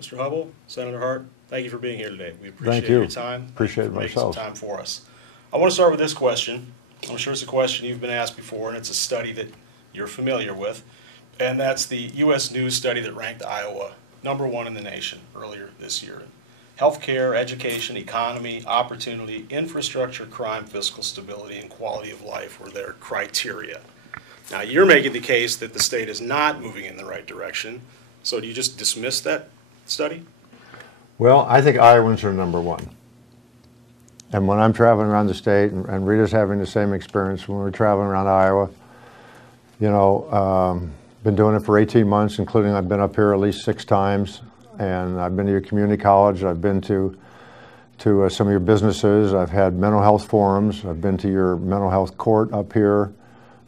Mr. Hubbell, Senator Hart, thank you for being here today. We appreciate Thank you. your time. Appreciate it making myself. some time for us. I want to start with this question. I'm sure it's a question you've been asked before, and it's a study that you're familiar with, and that's the U.S. News study that ranked Iowa #1 in the nation earlier this year. Healthcare, education, economy, opportunity, infrastructure, crime, fiscal stability, and quality of life were their criteria. Now, you're making the case that the state is not moving in the right direction, so do you just dismiss that study? Well, I think Iowans are #1. And when I'm traveling around the state, and Rita's having the same experience when we're traveling around Iowa, you know, been doing it for 18 months, including I've been up here at least 6 times, and I've been to your community college, I've been to some of your businesses, I've had mental health forums, I've been to your mental health court up here,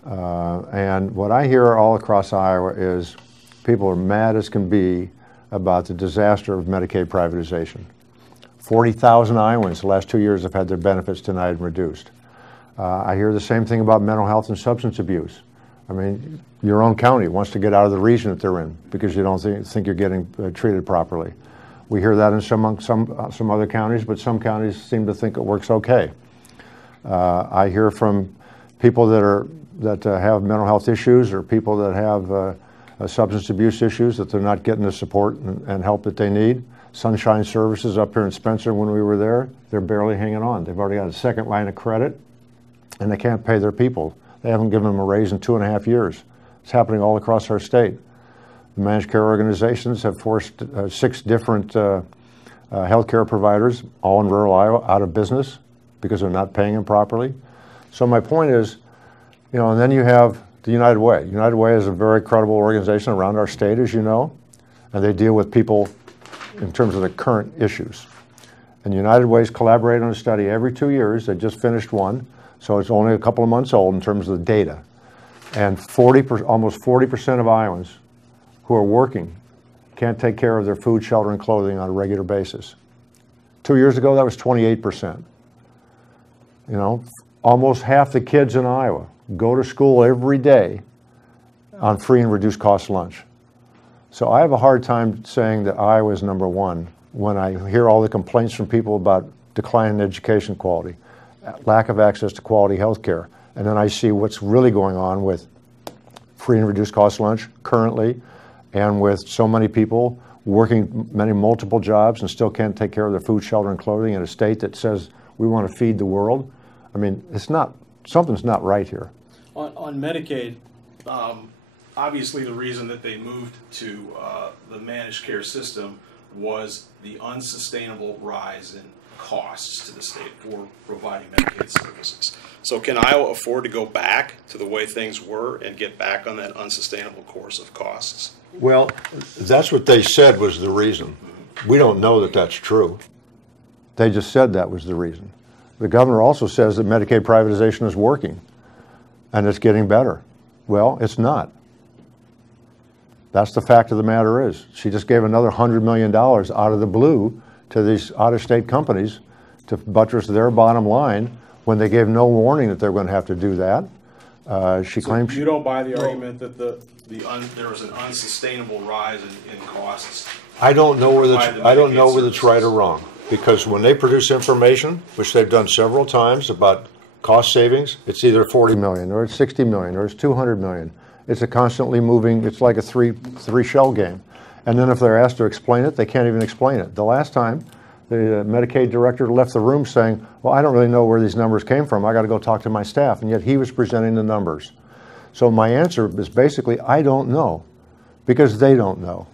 and what I hear all across Iowa is people are mad as can be about the disaster of Medicaid privatization. 40,000 Iowans the last 2 years have had their benefits denied and reduced. I hear the same thing about mental health and substance abuse. I mean, your own county wants to get out of the region that they're in because you don't think you're getting treated properly. We hear that in some other counties, but some counties seem to think it works okay. I hear from people that have mental health issues or people that have substance abuse issues that they're not getting the support and help that they need. Sunshine Services up here in Spencer, when we were there, they're barely hanging on. They've already got a second line of credit, and they can't pay their people. They haven't given them a raise in 2.5 years. It's happening all across our state. The managed care organizations have forced 6 different healthcare providers, all in rural Iowa, out of business because they're not paying them properly. So my point is, you know, and then you have the United Way. United Way is a very credible organization around our state, as you know, and they deal with people in terms of the current issues. And United Way's collaborate on a study every 2 years. They just finished one, so it's only a couple of months old in terms of the data. And almost 40% of Iowans who are working can't take care of their food, shelter, and clothing on a regular basis. 2 years ago, that was 28%. You know, almost half the kids in Iowa go to school every day on free and reduced cost lunch. So I have a hard time saying that Iowa is #1 when I hear all the complaints from people about decline in education quality, lack of access to quality health care, and then I see what's really going on with free and reduced cost lunch currently, and with so many people working multiple jobs and still can't take care of their food, shelter, and clothing in a state that says we want to feed the world. I mean, something's not right here. On Medicaid, obviously the reason that they moved to the managed care system was the unsustainable rise in costs to the state for providing Medicaid services. So can Iowa afford to go back to the way things were and get back on that unsustainable course of costs? Well, that's what they said was the reason. We don't know that that's true. They just said that was the reason. The governor also says that Medicaid privatization is working and it's getting better. Well, it's not. That's the fact of the matter is. She just gave another $100 million out of the blue to these out-of-state companies to buttress their bottom line when they gave no warning that they're going to have to do that. She claims you don't buy the argument that there was an unsustainable rise in costs. I don't know whether it's right or wrong, because when they produce information, which they've done several times about cost savings, it's either 40 million or it's 60 million or it's 200 million. It's a constantly moving, it's like a three shell game. And then if they're asked to explain it, they can't even explain it. The last time, the Medicaid director left the room saying, well, I don't really know where these numbers came from. I got to go talk to my staff. And yet he was presenting the numbers. So my answer is basically, I don't know, because they don't know,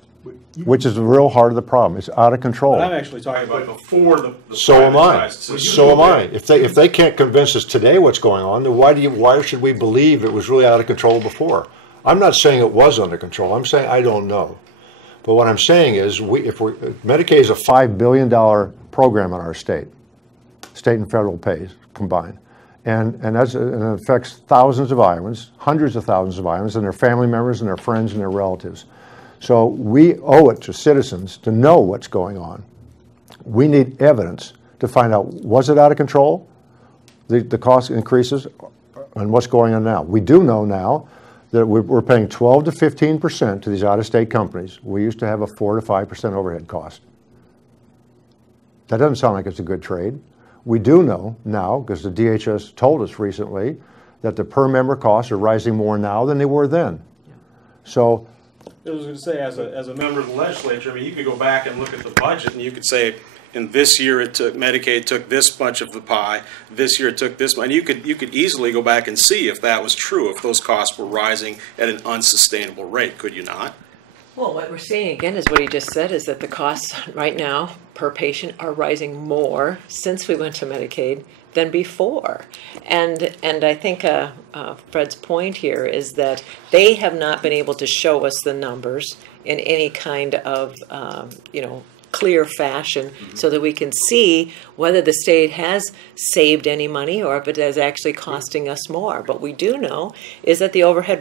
which is the real heart of the problem. It's out of control. But I'm actually talking about before the So am I. system. So am I. If they can't convince us today what's going on, then why should we believe it was really out of control before? I'm not saying it was under control. I'm saying I don't know. But what I'm saying is, Medicaid is a $5 billion program in our state and federal pays combined. And it affects thousands of Iowans, hundreds of thousands of Iowans, and their family members and their friends and their relatives. So we owe it to citizens to know what's going on. We need evidence to find out, was it out of control, the cost increases, and what's going on now. We do know now that we're paying 12 to 15% to these out-of-state companies. We used to have a 4 to 5% overhead cost. That doesn't sound like it's a good trade. We do know now, because the DHS told us recently, that the per member costs are rising more now than they were then. So, I was going to say, as a member of the legislature, I mean, you could go back and look at the budget, and you could say, in this year Medicaid took this much of the pie. This year it took this much. And you could easily go back and see if that was true, if those costs were rising at an unsustainable rate. Could you not? Well, what we're seeing again is what he just said, is that the costs right now per patient are rising more since we went to Medicaid than before. And I think Fred's point here is that they have not been able to show us the numbers in any kind of clear fashion, so that we can see whether the state has saved any money or if it is actually costing us more. But we do know is that the overhead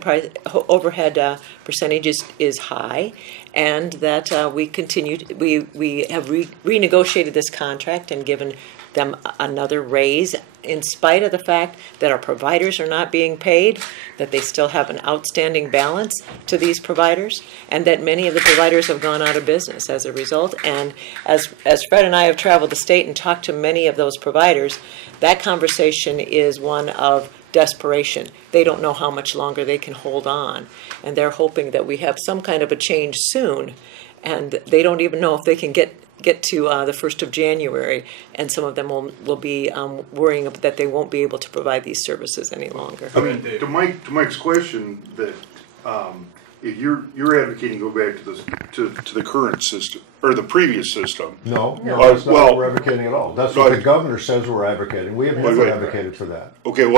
percentage is high, and that we have renegotiated this contract and given them another raise, in spite of the fact that our providers are not being paid, that they still have an outstanding balance to these providers, and that many of the providers have gone out of business as a result. And as Fred and I have traveled the state and talked to many of those providers, that conversation is one of desperation. They don't know how much longer they can hold on, and they're hoping that we have some kind of a change soon, and they don't even know if they can get to the 1st of January, and some of them will be worrying that they won't be able to provide these services any longer. I mean, to Mike's question, that if you're advocating go back to the current system or the previous system. No, that's not what we're advocating at all. That's what the governor says we're advocating. We have never advocated for that. Okay,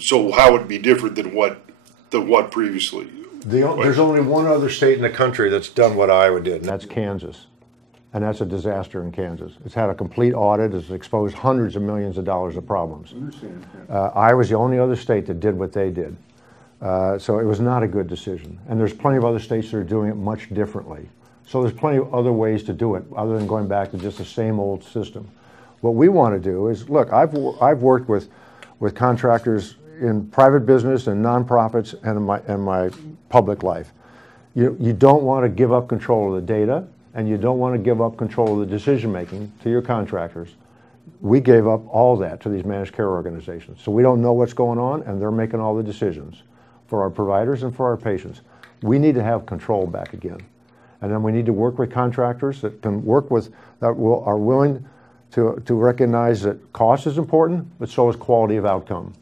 so how would it be different than what previously? There's only one other state in the country that's done what Iowa did, and that's Kansas. And that's a disaster in Kansas. It's had a complete audit. It's exposed hundreds of millions of dollars of problems. Iowa's the only other state that did what they did. So it was not a good decision. And there's plenty of other states that are doing it much differently. So there's plenty of other ways to do it other than going back to just the same old system. What we want to do is, look, I've worked with contractors in private business and nonprofits and in my public life. You don't want to give up control of the data, and you don't want to give up control of the decision-making to your contractors. We gave up all that to these managed care organizations. So we don't know what's going on, and they're making all the decisions for our providers and for our patients. We need to have control back again. And then we need to work with contractors that can work with, are willing to recognize that cost is important, but so is quality of outcome.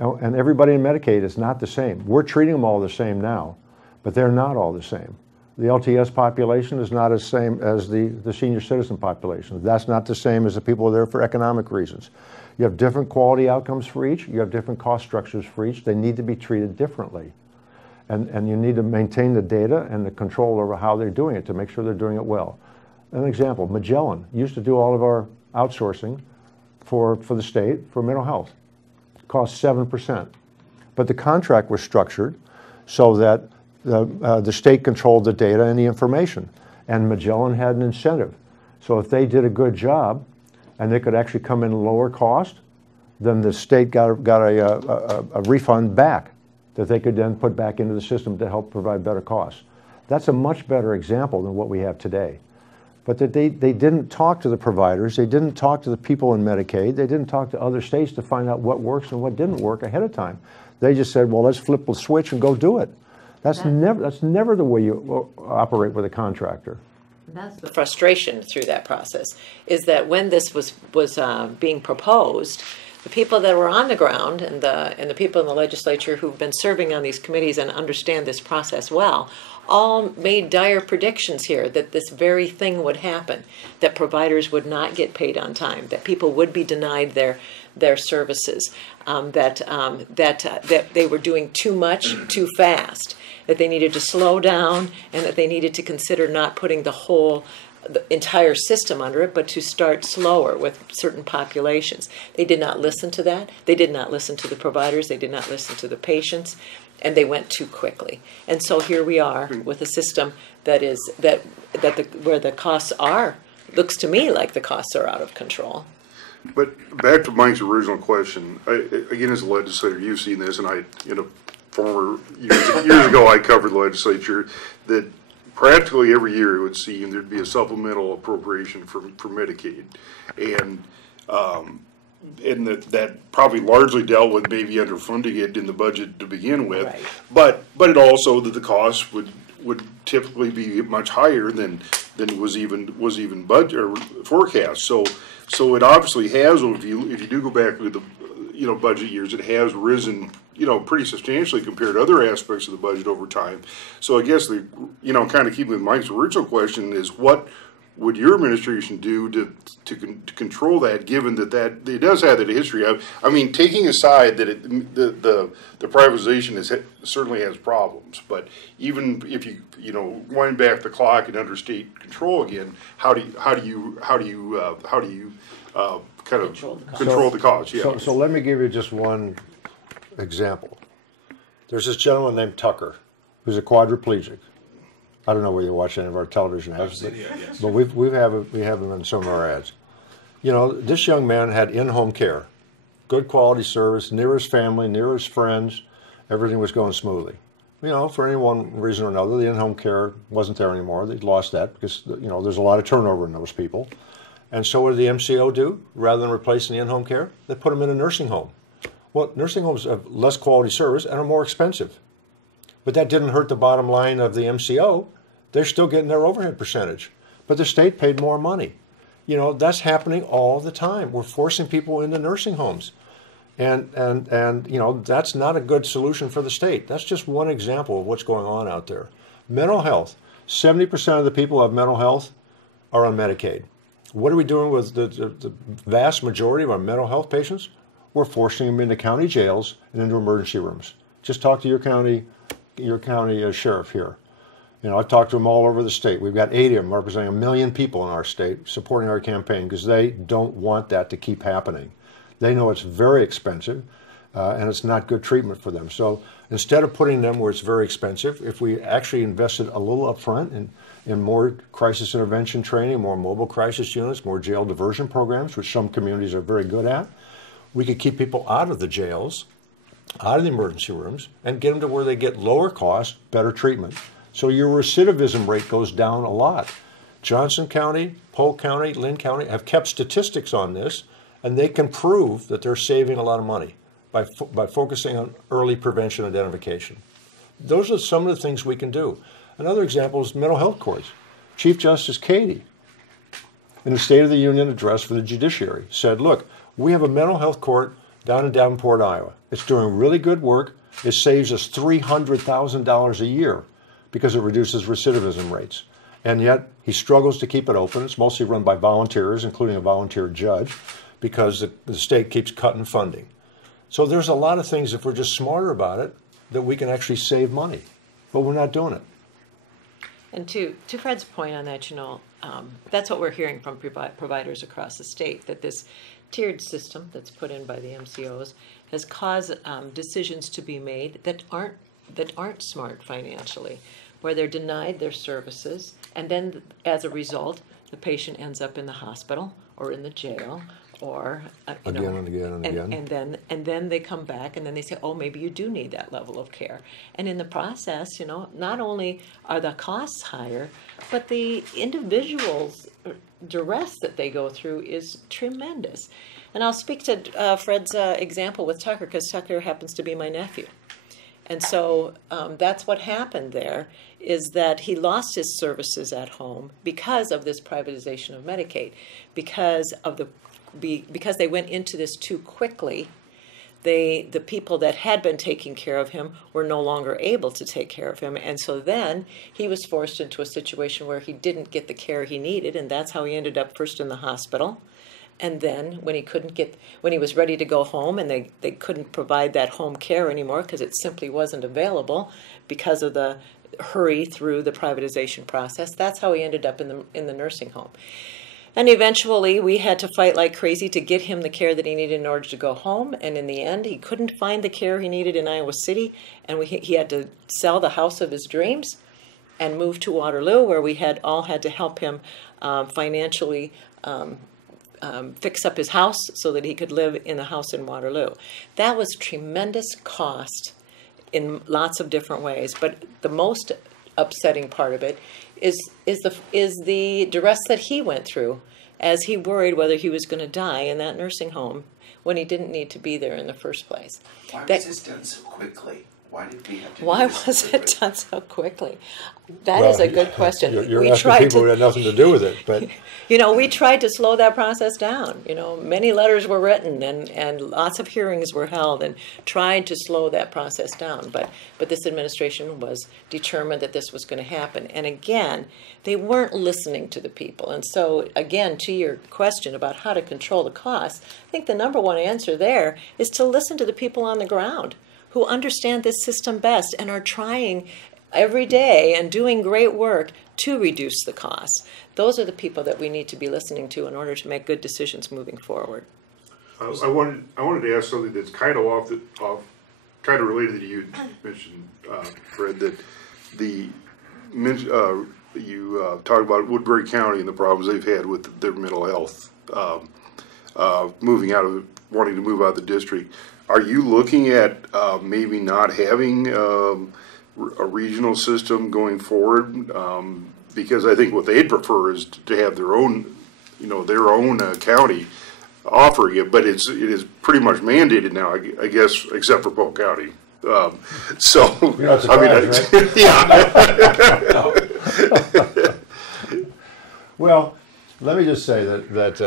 And everybody in Medicaid is not the same. We're treating them all the same now, but they're not all the same. The LTS population is not the same as the senior citizen population. That's not the same as the people who are there for economic reasons. You have different quality outcomes for each. You have different cost structures for each. They need to be treated differently. And you need to maintain the data and the control over how they're doing it to make sure they're doing it well. An example, Magellan used to do all of our outsourcing for the state for mental health. It cost 7%. But the contract was structured so that the state controlled the data and the information, and Magellan had an incentive. So if they did a good job and they could actually come in lower cost, then the state got a refund back that they could then put back into the system to help provide better costs. That's a much better example than what we have today. But that they didn't talk to the providers, they didn't talk to the people in Medicaid, they didn't talk to other states to find out what works and what didn't work ahead of time. They just said, well, let's flip the switch and go do it. That's never the way you operate with a contractor. That's the frustration through that process, is that when this was being proposed, the people that were on the ground and the people in the legislature who've been serving on these committees and understand this process well, all made dire predictions here that this very thing would happen, that providers would not get paid on time, that people would be denied their services, that they were doing too much too fast, that they needed to slow down, and that they needed to consider not putting the entire system under it, but to start slower with certain populations. They did not listen to that. They did not listen to the providers. They did not listen to the patients, and they went too quickly. And so here we are with a system where the costs looks to me like the costs are out of control. But back to Mike's original question, again, as a legislator, you've seen this, and former years ago I covered the legislature, that practically every year it would seem there'd be a supplemental appropriation for Medicaid, and that probably largely dealt with maybe underfunding it in the budget to begin with, Right. but it also that the cost would typically be much higher than was even budget or forecast. So it obviously has, if you do go back to the budget years, it has risen pretty substantially compared to other aspects of the budget over time. So I guess kind of keeping with Mike's original question is, what would your administration do to control that, given that it does have that history? I mean, taking aside that the privatization certainly has problems, but even if you wind back the clock and under state control again, how do you kind of control the cost? Yeah. So let me give you just one example. There's this gentleman named Tucker, who's a quadriplegic. I don't know whether you watch any of our television ads, but we have him in some of our ads. This young man had in-home care, good quality service, near his family, near his friends. Everything was going smoothly. For any one reason or another, the in-home care wasn't there anymore. They'd lost that because there's a lot of turnover in those people. And so what did the MCO do? Rather than replacing the in-home care, they put him in a nursing home. Well, nursing homes have less quality service and are more expensive. But that didn't hurt the bottom line of the MCO. They're still getting their overhead percentage. But the state paid more money. That's happening all the time. We're forcing people into nursing homes. And that's not a good solution for the state. That's just one example of what's going on out there. Mental health. 70% of the people who have mental health are on Medicaid. What are we doing with the vast majority of our mental health patients? We're forcing them into county jails and into emergency rooms. Just talk to your county sheriff here. I've talked to them all over the state. We've got 80 of them representing 1 million people in our state supporting our campaign because they don't want that to keep happening. They know it's very expensive and it's not good treatment for them. So instead of putting them where it's very expensive, if we actually invested a little upfront in more crisis intervention training, more mobile crisis units, more jail diversion programs, which some communities are very good at, we could keep people out of the jails, out of the emergency rooms, and get them to where they get lower cost, better treatment. So your recidivism rate goes down a lot. Johnson County, Polk County, Lynn County have kept statistics on this, and they can prove that they're saving a lot of money by focusing on early prevention identification. Those are some of the things we can do. Another example is mental health courts. Chief Justice Cady, in the State of the Union address for the judiciary, said, look, we have a mental health court down in Davenport, Iowa. It's doing really good work. It saves us $300,000 a year because it reduces recidivism rates. And yet he struggles to keep it open. It's mostly run by volunteers, including a volunteer judge, because the state keeps cutting funding. So there's a lot of things, if we're just smarter about it, that we can actually save money. But we're not doing it. And to Fred's point on that, that's what we're hearing from providers across the state, that this tiered system that's put in by the MCOs has caused decisions to be made that aren't smart financially, where they're denied their services, and then as a result, the patient ends up in the hospital or in the jail, or again and again. And then they come back and then they say, oh, maybe you do need that level of care. And in the process, not only are the costs higher, but the individual's duress that they go through is tremendous. And I'll speak to Fred's example with Tucker, because Tucker happens to be my nephew. And so that's what happened there, is that he lost his services at home because of this privatization of Medicaid, because they went into this too quickly. The people that had been taking care of him were no longer able to take care of him, and so then he was forced into a situation where he didn't get the care he needed, and that's how he ended up first in the hospital. And then when he was ready to go home, and they couldn't provide that home care anymore because it simply wasn't available because of the hurry through the privatization process, that's how he ended up in the nursing home. And eventually we had to fight like crazy to get him the care that he needed in order to go home. And in the end, he couldn't find the care he needed in Iowa City, and he had to sell the house of his dreams and move to Waterloo, where we had to help him financially fix up his house so that he could live in the house in Waterloo. That was tremendous cost in lots of different ways. But the most upsetting part of it is the duress that he went through as he worried whether he was going to die in that nursing home when he didn't need to be there in the first place. Why was this done so quickly? Why did we have to Why do this was so it quickly? done so quickly? That is a good question. You're We asking tried people who had nothing to do with it, but we tried to slow that process down. Many letters were written and lots of hearings were held and tried to slow that process down. But this administration was determined that this was going to happen. And again, they weren't listening to the people. And so, again, to your question about how to control the costs, I think the number one answer there is to listen to the people on the ground who understand this system best and are trying every day and doing great work to reduce the costs. Those are the people that we need to be listening to in order to make good decisions moving forward. I wanted to ask something that's kind of kind of related to you mentioned, Fred, that you talked about Woodbury County and the problems they've had with their mental health, wanting to move out of the district. Are you looking at maybe not having a regional system going forward? Because I think what they'd prefer is to have their own county offering it, but it is pretty much mandated now, I guess, except for Polk County. So you're not surprised, right? Yeah. Well, let me just say that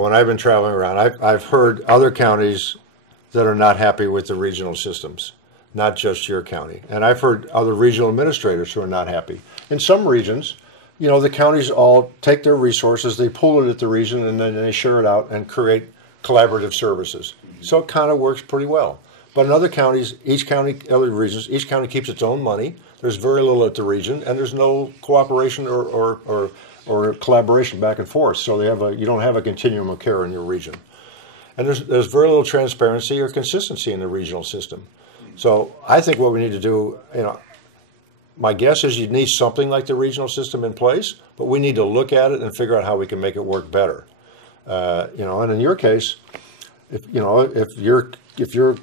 when I've been traveling around, I've heard other counties that are not happy with the regional systems, not just your county. And I've heard other regional administrators who are not happy. In some regions, the counties all take their resources, they pool it at the region, and then they share it out and create collaborative services. So it kind of works pretty well. But in other counties, each county keeps its own money. There's very little at the region, and there's no cooperation or collaboration back and forth. So you don't have a continuum of care in your region. And there's very little transparency or consistency in the regional system. So I think what we need to do, my guess is you need something like the regional system in place, but we need to look at it and figure out how we can make it work better. And in your case, if your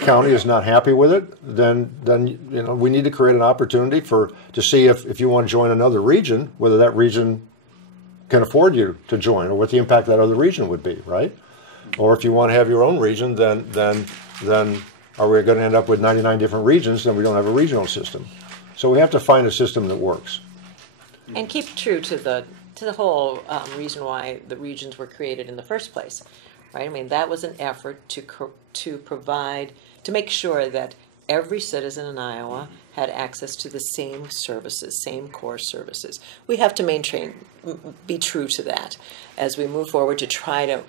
county is not happy with it, then we need to create an opportunity to see if you want to join another region, whether that region can afford you to join, or what the impact of that other region would be, right? Or if you want to have your own region, then are we going to end up with 99 different regions? Then we don't have a regional system. So we have to find a system that works. And keep true to the whole reason why the regions were created in the first place, right? I mean, that was an effort to make sure that every citizen in Iowa had access to the same services, same core services. We have to be true to that as we move forward to try to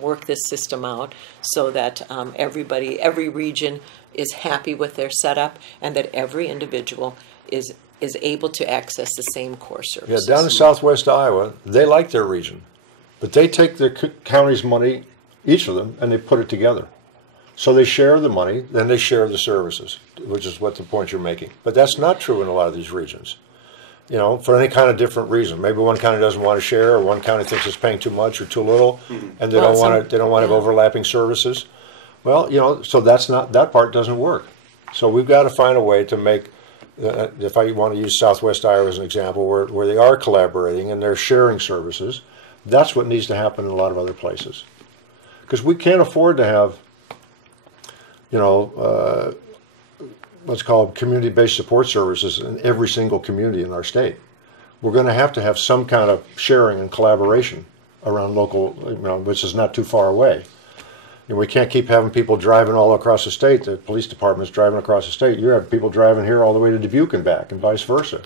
work this system out so that every region is happy with their setup and that every individual is able to access the same core services. Yeah, down in southwest Iowa, they like their region, but they take the county's money, each of them, and they put it together. So they share the money, then they share the services, which is what the point you're making. But that's not true in a lot of these regions, for any kind of different reason. Maybe one county doesn't want to share, or one county thinks it's paying too much or too little, and they don't want to have overlapping services. Well, so that part doesn't work. So we've got to find a way to make, if I want to use southwest Iowa as an example, where they are collaborating and they're sharing services, that's what needs to happen in a lot of other places. Because we can't afford to have what's called community-based support services in every single community in our state. We're going to have some kind of sharing and collaboration around local, which is not too far away. We can't keep having people driving all across the state. The police department's driving across the state. You have people driving here all the way to Dubuque and back, and vice versa.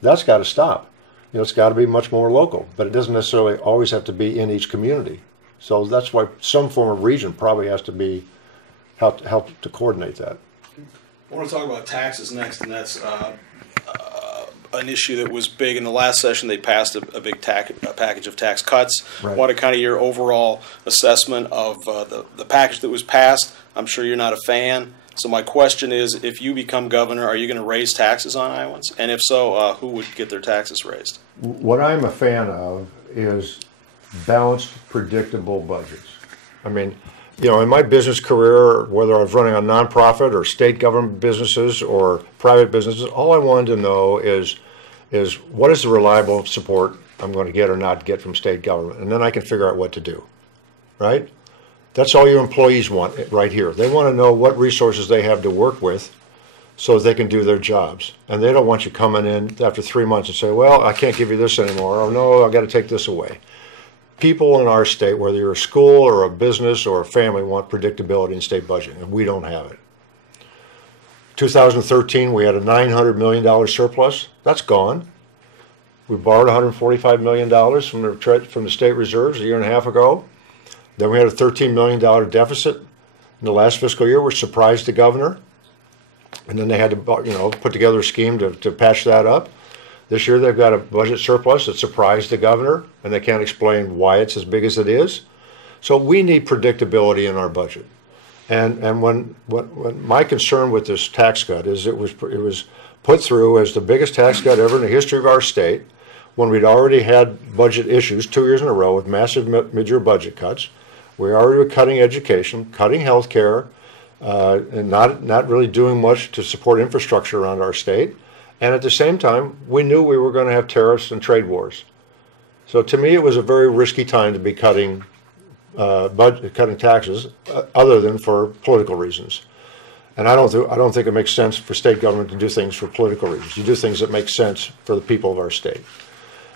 That's got to stop. It's got to be much more local, but it doesn't necessarily always have to be in each community. So that's why some form of region probably has to be help to coordinate that. I want to talk about taxes next, and that's an issue that was big in the last session. They passed a big package of tax cuts. Right. What a kind of your overall assessment of the package that was passed? I'm sure you're not a fan. So my question is, if you become governor, are you going to raise taxes on Iowans? And if so, who would get their taxes raised? What I'm a fan of is balanced, predictable budgets. I mean, you know, in my business career, whether I was running a nonprofit or state government businesses or private businesses, all I wanted to know is what is the reliable support I'm going to get or not get from state government, and then I can figure out what to do, right? That's all your employees want right here. They want to know what resources they have to work with so they can do their jobs. And they don't want you coming in after 3 months and say, well, I can't give you this anymore, or no, I've got to take this away. People in our state, whether you're a school or a business or a family, want predictability in state budgeting, and we don't have it. 2013, we had a $900 million surplus. That's gone. We borrowed $145 million from the state reserves a year and a half ago. Then we had a $13 million deficit in the last fiscal year. We surprised the governor. And then they had to, you know, put together a scheme to patch that up. This year they've got a budget surplus that surprised the governor, and they can't explain why it's as big as it is. So we need predictability in our budget. And when my concern with this tax cut is it was put through as the biggest tax cut ever in the history of our state, when we'd already had budget issues 2 years in a row with massive mid-year budget cuts. We already were cutting education, cutting health care, and not really doing much to support infrastructure around our state. And at the same time, we knew we were going to have tariffs and trade wars. So to me, it was a very risky time to be cutting taxes, other than for political reasons. And I don't think it makes sense for state government to do things for political reasons. You do things that make sense for the people of our state.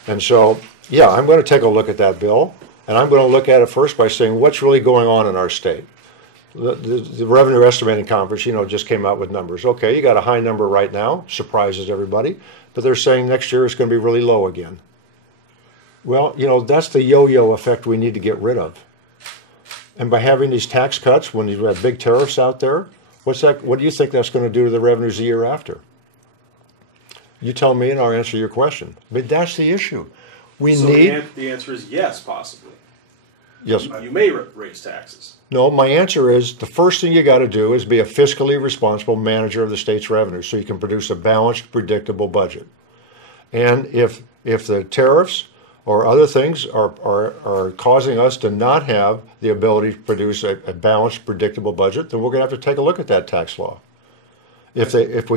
And so, yeah, I'm going to take a look at that bill, and I'm going to look at it first by saying what's really going on in our state. The Revenue Estimating Conference, you know, just came out with numbers. Okay, you got a high number right now, surprises everybody, but they're saying next year it's going to be really low again. Well, you know, that's the yo-yo effect we need to get rid of. And by having these tax cuts, when you have big tariffs out there, what do you think that's going to do to the revenues the year after? You tell me and I'll answer your question. But that's the issue. The answer is yes, possibly. Yes. You may raise taxes. No, my answer is the first thing you got to do is be a fiscally responsible manager of the state's revenue so you can produce a balanced, predictable budget. And if the tariffs or other things are causing us to not have the ability to produce a balanced, predictable budget, then we're going to have to take a look at that tax law. If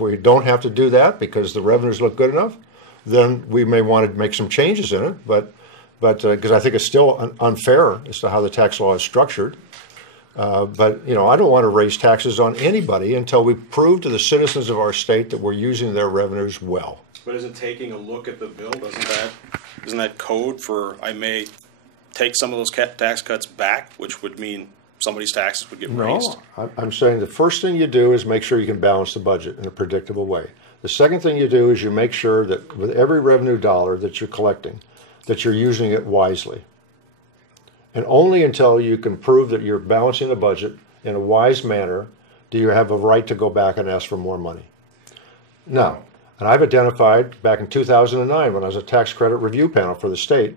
we don't have to do that because the revenues look good enough, then we may want to make some changes in it. But because I think it's still unfair as to how the tax law is structured. But you know, I don't want to raise taxes on anybody until we prove to the citizens of our state that we're using their revenues well. But isn't taking a look at the bill, isn't that code for I may take some of those tax cuts back, which would mean somebody's taxes would get raised? No, I'm saying the first thing you do is make sure you can balance the budget in a predictable way. The second thing you do is you make sure that with every revenue dollar that you're collecting, that you're using it wisely. And only until you can prove that you're balancing the budget in a wise manner do you have a right to go back and ask for more money. Now, and I've identified back in 2009 when I was a tax credit review panel for the state,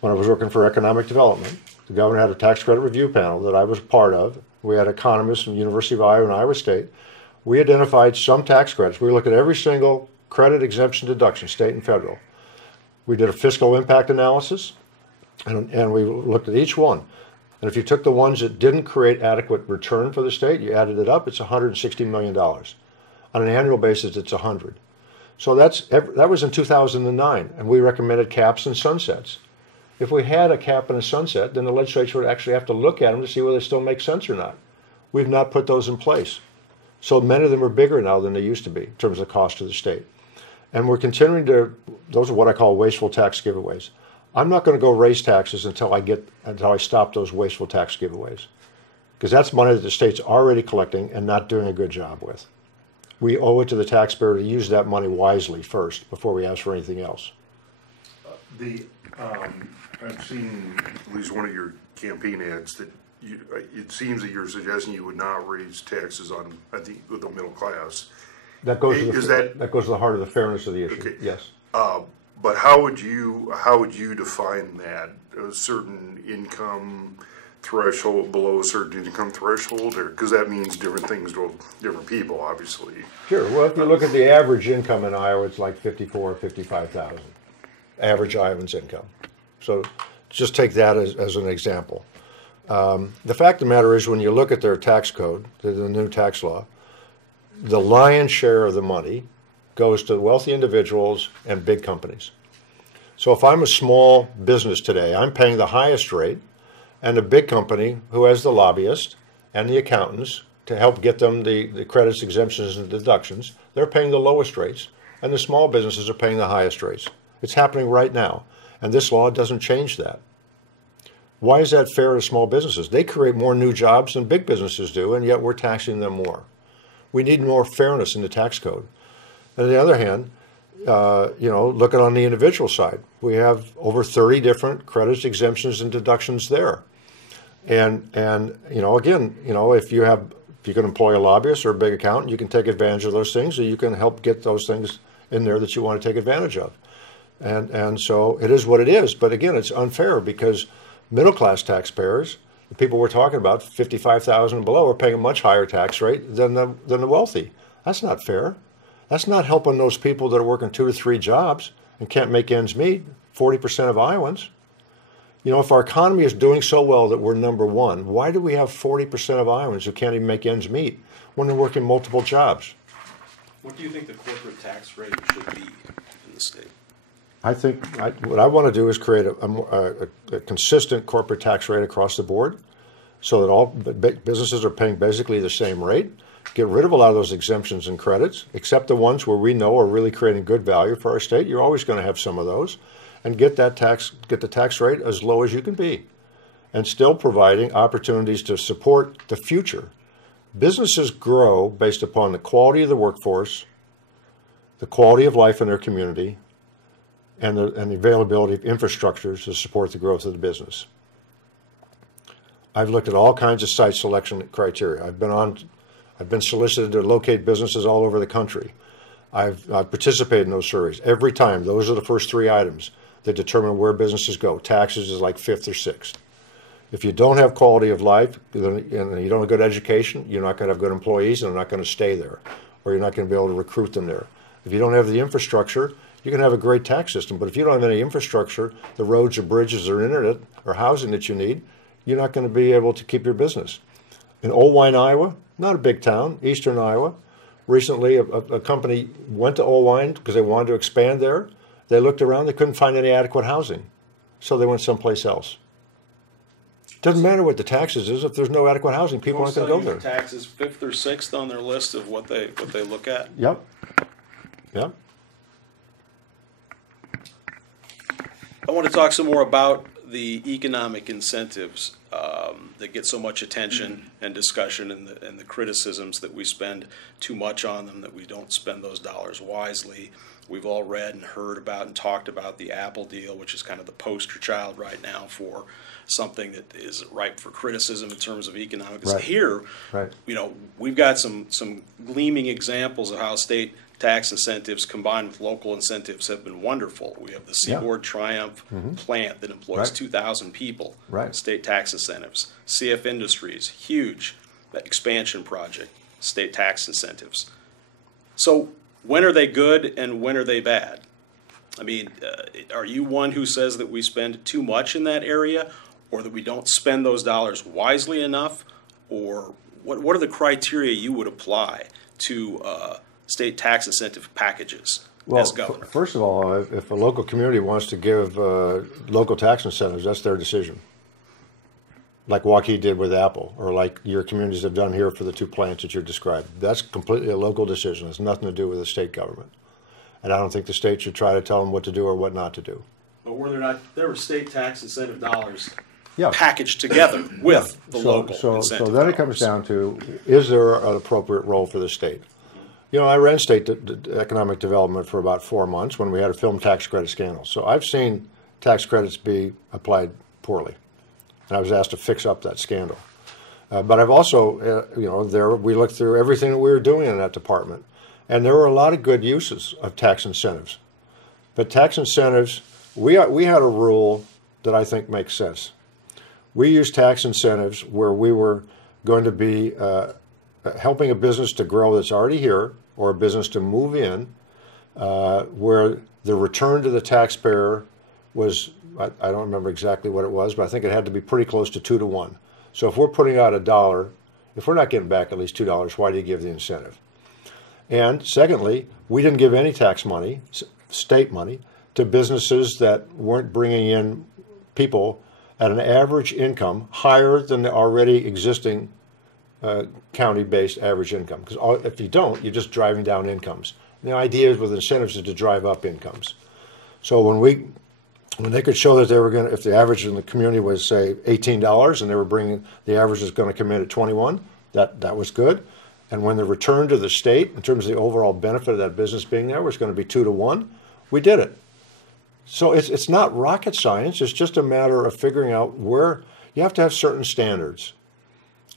when I was working for economic development, the governor had a tax credit review panel that I was part of. We had economists from the University of Iowa and Iowa State. We identified some tax credits. We looked at every single credit exemption deduction, state and federal. We did a fiscal impact analysis, and we looked at each one. And if you took the ones that didn't create adequate return for the state, you added it up, it's $160 million. On an annual basis, it's 100. So that was in 2009, and we recommended caps and sunsets. If we had a cap and a sunset, then the legislature would actually have to look at them to see whether they still make sense or not. We've not put those in place. So many of them are bigger now than they used to be in terms of the cost to the state. And we're continuing those are what I call wasteful tax giveaways. I'm not going to go raise taxes until I stop those wasteful tax giveaways. Because that's money that the state's already collecting and not doing a good job with. We owe it to the taxpayer to use that money wisely first before we ask for anything else. I've seen at least one of your campaign ads that it seems that you're suggesting you would not raise taxes on, I think, with the middle class. That goes to the heart of the fairness of the issue. Okay. Yes. But how would you define that? A certain income threshold, below a certain income threshold, or because that means different things to different people, obviously. Sure. Well, if you look at the average income in Iowa, it's like $54,000 or $55,000. Average Iowan's income. So just take that as an example. The fact of the matter is, when you look at their tax code, the new tax law, the lion's share of the money goes to wealthy individuals and big companies. So if I'm a small business today, I'm paying the highest rate, and the big company who has the lobbyist and the accountants to help get them the credits, exemptions, and deductions, they're paying the lowest rates, and the small businesses are paying the highest rates. It's happening right now, and this law doesn't change that. Why is that fair to small businesses? They create more new jobs than big businesses do, and yet we're taxing them more. We need more fairness in the tax code. And on the other hand, look at on the individual side. We have over 30 different credits, exemptions, and deductions there. And again, if you can employ a lobbyist or a big accountant, you can take advantage of those things, or you can help get those things in there that you want to take advantage of. And so it is what it is. But again, it's unfair because middle-class taxpayers, the people we're talking about, 55,000 and below, are paying a much higher tax rate than the wealthy. That's not fair. That's not helping those people that are working 2 to 3 jobs and can't make ends meet, 40% of Iowans. If our economy is doing so well that we're number one, why do we have 40% of Iowans who can't even make ends meet when they're working multiple jobs? What do you think the corporate tax rate should be in the state? I think what I want to do is create a consistent corporate tax rate across the board so that all businesses are paying basically the same rate. Get rid of a lot of those exemptions and credits, except the ones where we know are really creating good value for our state. You're always going to have some of those. And get the tax rate as low as you can be, and still providing opportunities to support the future. Businesses grow based upon the quality of the workforce, the quality of life in their community, and the availability of infrastructures to support the growth of the business. I've looked at all kinds of site selection criteria. I've been solicited to locate businesses all over the country. I've participated in those surveys. Every time, those are the first 3 items that determine where businesses go. Taxes is like 5th or 6th. If you don't have quality of life, and you don't have good education, you're not going to have good employees, and they're not going to stay there, or you're not going to be able to recruit them there. If you don't have the infrastructure, you can have a great tax system, but if you don't have any infrastructure, the roads or bridges or internet or housing that you need, you're not going to be able to keep your business. In Oldwine, Iowa, not a big town, eastern Iowa, recently a company went to Oldwine because they wanted to expand there. They looked around, they couldn't find any adequate housing, so they went someplace else. Doesn't matter what the taxes is, if there's no adequate housing, people aren't going to go there. Taxes 5th or 6th on their list of what they look at. Yep. I want to talk some more about the economic incentives that get so much attention and discussion, and the criticisms that we spend too much on them, that we don't spend those dollars wisely. We've all read and heard about and talked about the Apple deal, which is kind of the poster child right now for something that is ripe for criticism in terms of economics. Right. Here, Right. We've got some gleaming examples of how state tax incentives combined with local incentives have been wonderful. We have the Seaboard Triumph plant that employs Right. 2,000 people, Right. state tax incentives. CF Industries, huge expansion project, state tax incentives. So when are they good and when are they bad? I mean, are you one who says that we spend too much in that area, or that we don't spend those dollars wisely enough? Or what are the criteria you would apply to state tax incentive packages as governor? First of all, if a local community wants to give local tax incentives, that's their decision. Like Waukee did with Apple, or like your communities have done here for the 2 plants that you described. That's completely a local decision. It's nothing to do with the state government. And I don't think the state should try to tell them what to do or what not to do. But there were state tax incentive dollars Yeah. packaged together with the local So incentive then it dollars. comes down to, is there an appropriate role for the state? I ran state economic development for about 4 months when we had a film tax credit scandal. So I've seen tax credits be applied poorly. And I was asked to fix up that scandal. But I've also, we looked through everything that we were doing in that department. And there were a lot of good uses of tax incentives. But tax incentives, we had a rule that I think makes sense. We used tax incentives where we were going to be helping a business to grow that's already here, or a business to move in, where the return to the taxpayer was, I don't remember exactly what it was, but I think it had to be pretty close to 2 to 1. So if we're putting out $1, if we're not getting back at least $2, why do you give the incentive? And secondly, we didn't give any tax money, state money, to businesses that weren't bringing in people at an average income higher than the already existing county-based average income. Because if you don't, you're just driving down incomes. And the idea with incentives is to drive up incomes. So when they could show that they were going to, if the average in the community was, say, $18, and they were bringing, the average is going to come in at 21, that was good. And when the return to the state, in terms of the overall benefit of that business being there, was going to be 2 to 1, we did it. So it's not rocket science. It's just a matter of figuring out where you have to have certain standards.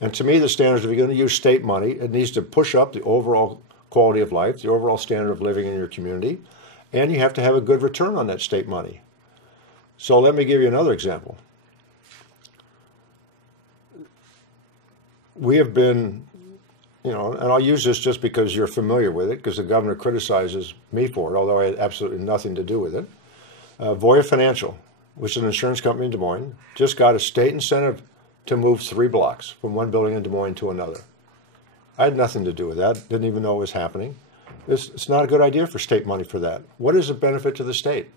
And to me, the standards, if you're going to use state money, it needs to push up the overall quality of life, the overall standard of living in your community, and you have to have a good return on that state money. So let me give you another example. We have been, and I'll use this just because you're familiar with it, because the governor criticizes me for it, although I had absolutely nothing to do with it. Voya Financial, which is an insurance company in Des Moines, just got a state incentive to move 3 blocks from one building in Des Moines to another. I had nothing to do with that, didn't even know it was happening. It's not a good idea for state money for that. What is the benefit to the state?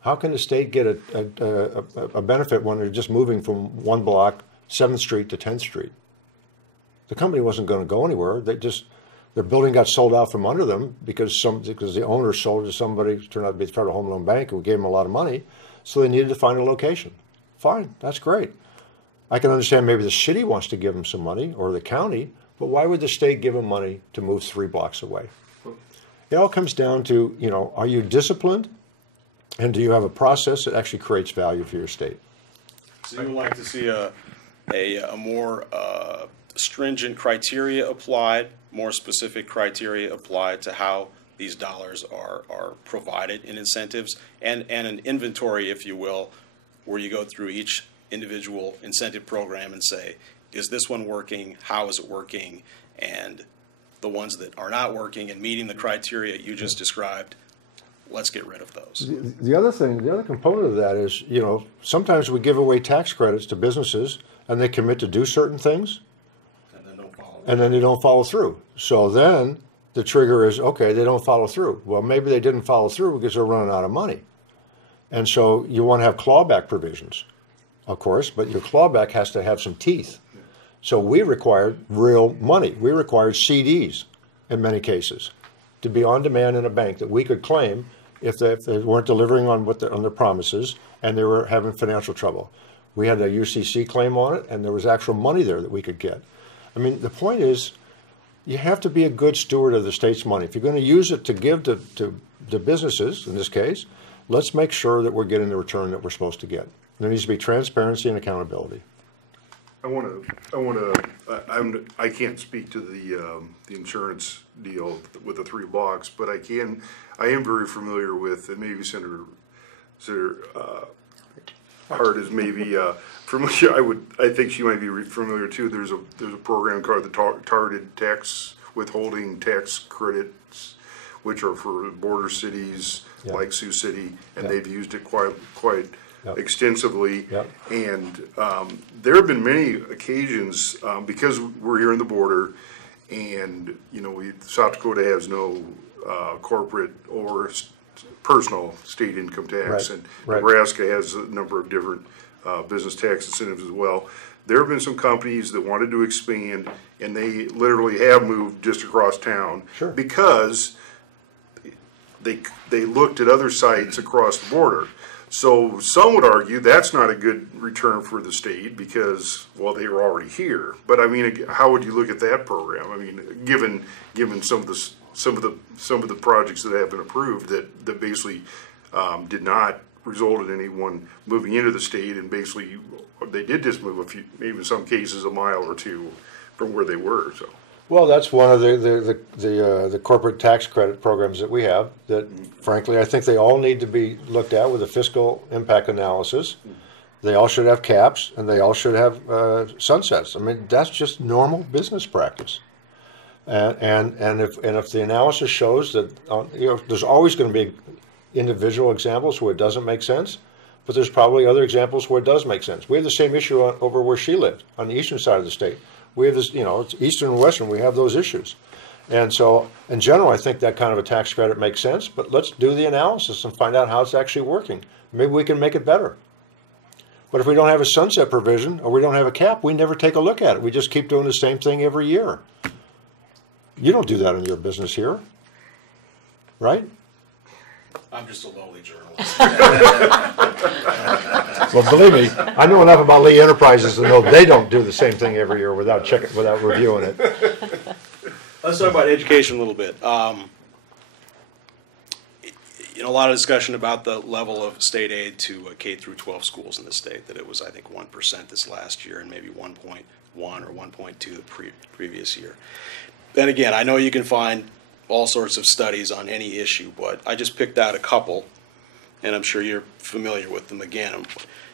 How can the state get a benefit when they're just moving from one block, 7th Street to 10th Street? The company wasn't going to go anywhere. Their building got sold out from under them because the owner sold it to somebody who turned out to be the Federal Home Loan Bank, who gave them a lot of money, so they needed to find a location. Fine, that's great. I can understand maybe the city wants to give them some money, or the county, but why would the state give them money to move 3 blocks away? It all comes down to, are you disciplined, and do you have a process that actually creates value for your state? So you would like to see a more stringent criteria applied, more specific criteria applied to how these dollars are provided in incentives, and an inventory, if you will, where you go through each individual incentive program and say, is this one working? How is it working? And the ones that are not working and meeting the criteria you just described, let's get rid of those. The other component of that is, sometimes we give away tax credits to businesses and they commit to do certain things and then they don't follow through. So then the trigger is, okay, they don't follow through. Well, maybe they didn't follow through because they're running out of money. And so you want to have clawback provisions, of course, but your clawback has to have some teeth. So we required real money. We required CDs in many cases to be on demand in a bank that we could claim if they weren't delivering on their promises and they were having financial trouble. We had a UCC claim on it, and there was actual money there that we could get. I mean, the point is, you have to be a good steward of the state's money. If you're going to use it to give to businesses, in this case, let's make sure that we're getting the return that we're supposed to get. There needs to be transparency and accountability. I can't speak to the insurance deal with the 3 blocks, but I am very familiar with, and maybe Senator Hart is maybe familiar. I think she might be familiar too. There's a program called the Targeted Tax Withholding Tax Credits, which are for border cities like Sioux City, and they've used it quite extensively. And there have been many occasions, because we're here in the border, and South Dakota has no corporate or personal state income tax, and Nebraska has a number of different business tax incentives as well. There have been some companies that wanted to expand, and they literally have moved just across town because they looked at other sites across the border. So some would argue that's not a good return for the state because, well, they were already here. But I mean, how would you look at that program? I mean, given some of the projects that have been approved that basically did not result in anyone moving into the state, and basically they did just move a few, maybe in some cases, a mile or two from where they were. So. Well, that's one of the corporate tax credit programs that we have that, frankly, I think they all need to be looked at with a fiscal impact analysis. They all should have caps, and they all should have sunsets. I mean, that's just normal business practice. And if the analysis shows that there's always going to be individual examples where it doesn't make sense, but there's probably other examples where it does make sense. We have the same issue over where she lived, on the eastern side of the state. We have this, it's eastern and western, we have those issues. And so, in general, I think that kind of a tax credit makes sense, but let's do the analysis and find out how it's actually working. Maybe we can make it better. But if we don't have a sunset provision or we don't have a cap, we never take a look at it. We just keep doing the same thing every year. You don't do that in your business here, right? I'm just a lowly journalist. Well, believe me, I know enough about Lee Enterprises to know they don't do the same thing every year without reviewing it. Let's talk about education a little bit. A lot of discussion about the level of state aid to K through 12 schools in the state, that it was, I think, 1% this last year and maybe 1.1 or 1.2 the previous year. Then again, I know you can find all sorts of studies on any issue, but I just picked out a couple, and I'm sure you're familiar with them again.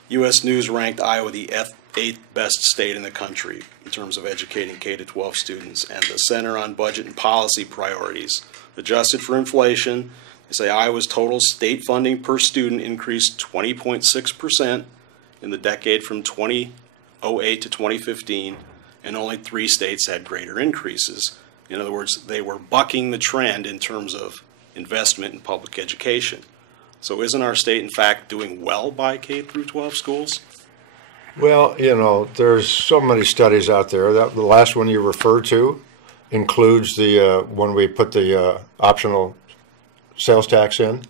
U.S. News ranked Iowa the 8th best state in the country in terms of educating K-12 students, and the Center on Budget and Policy Priorities, adjusted for inflation, they say Iowa's total state funding per student increased 20.6% in the decade from 2008 to 2015, and only 3 states had greater increases. In other words, they were bucking the trend in terms of investment in public education. So isn't our state, in fact, doing well by K through 12 schools? Well, there's so many studies out there. The last one you referred to includes the when we put the optional sales tax in.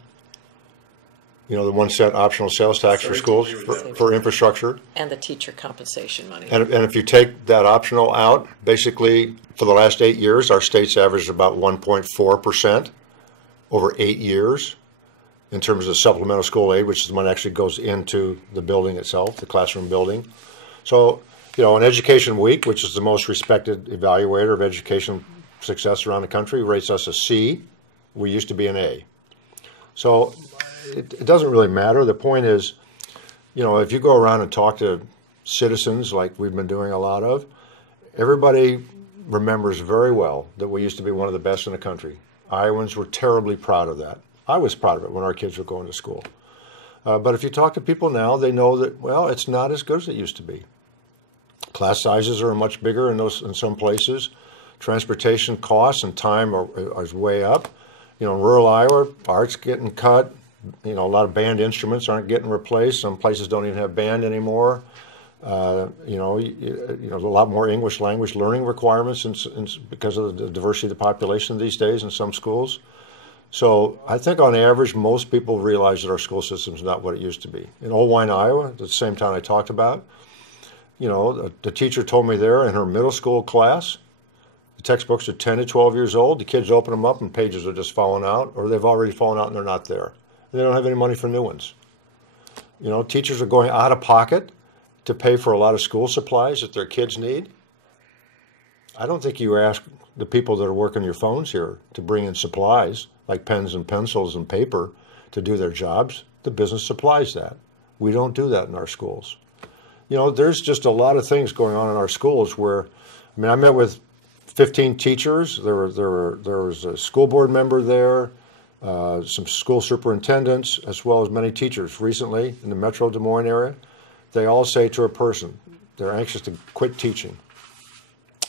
The 1 cent optional sales tax for schools for infrastructure. And the teacher compensation money. And if you take that optional out, basically for the last 8 years, our state's averaged about 1.4% over 8 years in terms of supplemental school aid, which is the money that actually goes into the building itself, the classroom building. So, in Education Week, which is the most respected evaluator of education success around the country, rates us a C. We used to be an A. So it doesn't really matter. The point is, if you go around and talk to citizens like we've been doing a lot of, everybody remembers very well that we used to be one of the best in the country. Iowans were terribly proud of that. I was proud of it when our kids were going to school. But if you talk to people now, they know that, well, it's not as good as it used to be. Class sizes are much bigger in some places. Transportation costs and time are way up. In rural Iowa, art's getting cut. A lot of band instruments aren't getting replaced. Some places don't even have band anymore. A lot more English language learning requirements because of the diversity of the population these days in some schools. So I think on average, most people realize that our school system is not what it used to be. In Old Wine, Iowa, the same town I talked about, the teacher told me there in her middle school class, the textbooks are 10 to 12 years old. The kids open them up and pages are just falling out, or they've already fallen out and they're not there. And they don't have any money for new ones. Teachers are going out of pocket to pay for a lot of school supplies that their kids need. I don't think you ask the people that are working your phones here to bring in supplies like pens and pencils and paper to do their jobs. The business supplies that. We don't do that in our schools. There's just a lot of things going on in our schools where, I met with 15 teachers. There was a school board member there, some school superintendents, as well as many teachers recently in the Metro Des Moines area. They all say to a person, they're anxious to quit teaching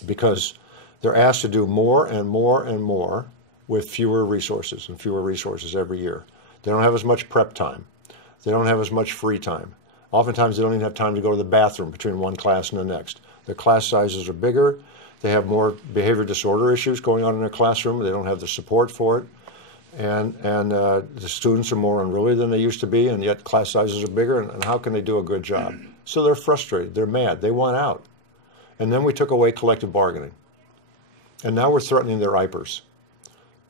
because they're asked to do more and more and more with fewer resources and fewer resources every year. They don't have as much prep time. They don't have as much free time. Oftentimes they don't even have time to go to the bathroom between one class and the next. Their class sizes are bigger. They have more behavior disorder issues going on in their classroom. They don't have the support for it. And the students are more unruly than they used to be, and yet class sizes are bigger, and how can they do a good job? So they're frustrated. They're mad. They want out. And then we took away collective bargaining. And now we're threatening their IPERs.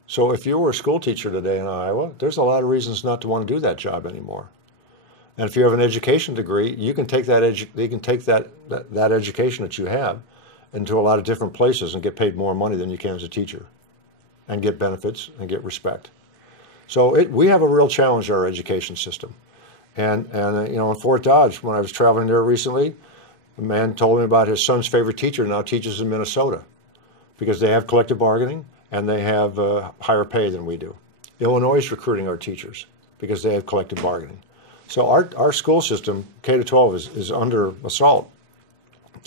So if you were a school teacher today in Iowa, there's a lot of reasons not to want to do that job anymore. And if you have an education degree, you can take that education that you have into a lot of different places and get paid more money than you can as a teacher, and get benefits and get respect. So we have a real challenge in our education system. And in Fort Dodge, when I was traveling there recently, a man told me about his son's favorite teacher now teaches in Minnesota because they have collective bargaining and they have higher pay than we do. Illinois is recruiting our teachers because they have collective bargaining. So our school system, K to 12, is under assault.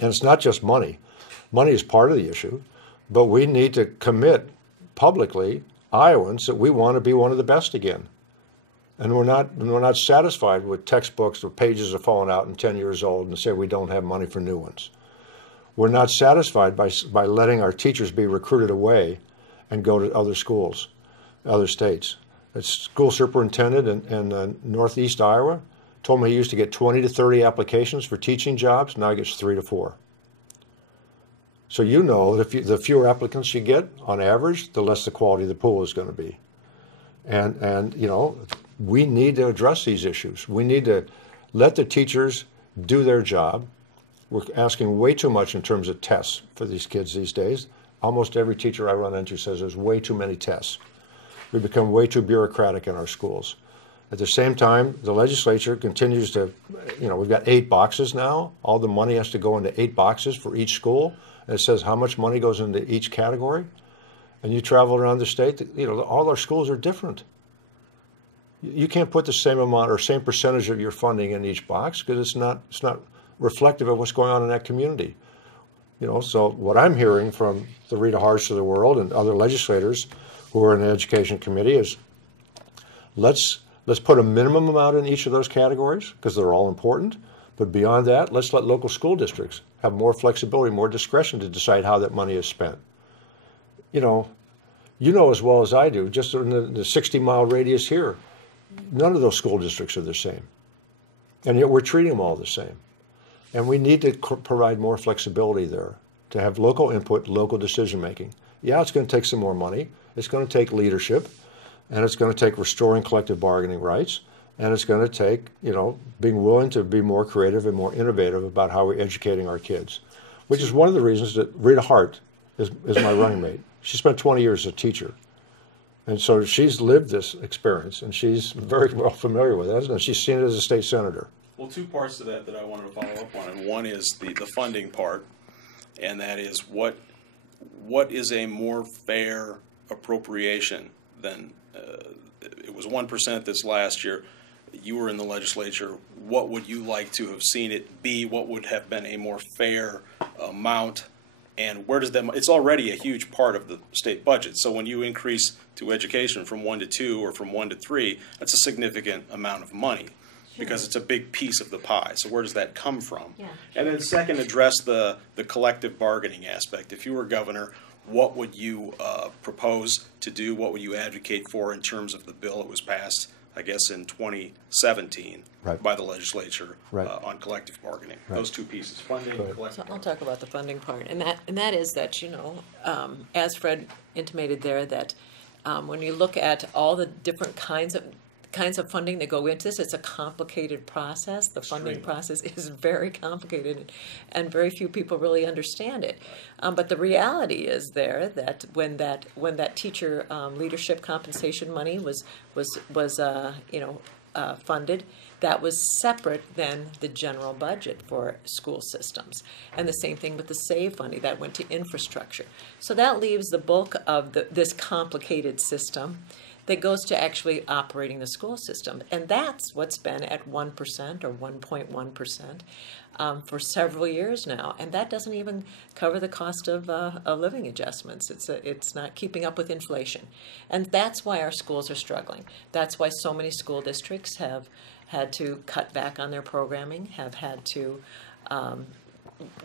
And it's not just money. Money is part of the issue, but we need to commit publicly, Iowans, that we want to be one of the best again. And we're not satisfied with textbooks where pages are falling out and 10 years old and say we don't have money for new ones. We're not satisfied by letting our teachers be recruited away and go to other schools, other states. A school superintendent in northeast Iowa told me he used to get 20 to 30 applications for teaching jobs. Now he gets 3 to 4. So you know that the fewer applicants you get on average, the less the quality of the pool is going to be. And you know, we need to address these issues. We need to let the teachers do their job. We're asking way too much in terms of tests for these kids these days. Almost every teacher I run into says there's way too many tests. We become way too bureaucratic in our schools. At the same time, the legislature continues to, you know, we've got 8 boxes now. All the money has to go into 8 boxes for each school. And it says how much money goes into each category. And you travel around the state, you know, all our schools are different. You can't put the same amount or same percentage of your funding in each box because it's not reflective of what's going on in that community. You know, so what I'm hearing from the Rita Harts of the world and other legislators who are in the education committee is let's put a minimum amount in each of those categories because they're all important. But beyond that, let's let local school districts have more flexibility, more discretion to decide how that money is spent. You know as well as I do, just in the 60-mile radius here, none of those school districts are the same. And yet we're treating them all the same. And we need to provide more flexibility there to have local input, local decision making. Yeah, it's going to take some more money. It's going to take leadership, and it's going to take restoring collective bargaining rights, and it's going to take, you know, being willing to be more creative and more innovative about how we're educating our kids, which is one of the reasons that Rita Hart is my running mate. She spent 20 years as a teacher. And so she's lived this experience, and she's very well familiar with it, and she's seen it as a state senator. Well, 2 parts to that I wanted to follow up on, and one is the funding part, and that is what is a more fair appropriation than it was 1% this last year. You were in the legislature. What would you like to have seen it be? What would have been a more fair amount? And where does that? It's already a huge part of the state budget. So when you increase to education from 1 to 2 or from 1 to 3, that's a significant amount of money. Sure. Because it's a big piece of the pie. So where does that come from? Yeah. And then second, address the collective bargaining aspect. If you were governor, what would you propose to do? What would you advocate for in terms of the bill that was passed, I guess, in 2017 by the legislature on collective bargaining? Those 2 pieces, funding and collective. So I'll talk about the funding part, and that is that, you know, as Fred intimated there, that when you look at all the different kinds of funding that go into this, it's a complicated process. The funding process is very complicated, and very few people really understand it. But the reality is there that when that teacher leadership compensation money was funded, that was separate than the general budget for school systems. And the same thing with the SAVE funding, that went to infrastructure. So that leaves the bulk of this complicated system that goes to actually operating the school system. And that's what's been at 1% or 1.1% for several years now. And that doesn't even cover the cost of living adjustments. It's not keeping up with inflation. And that's why our schools are struggling. That's why so many school districts have had to cut back on their programming, have had to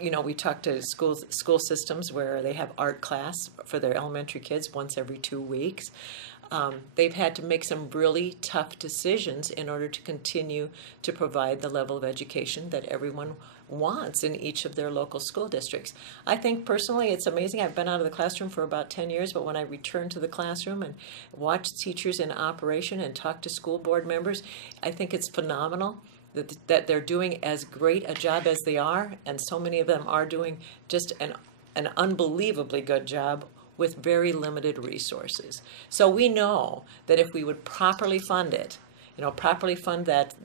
we talk to school systems where they have art class for their elementary kids once every 2 weeks. They've had to make some really tough decisions in order to continue to provide the level of education that everyone wants in each of their local school districts. I think personally it's amazing. I've been out of the classroom for about 10 years, but when I return to the classroom and watch teachers in operation and talk to school board members, I think it's phenomenal that they're doing as great a job as they are, and so many of them are doing just an unbelievably good job with very limited resources. So we know that if we would properly fund it, properly fund that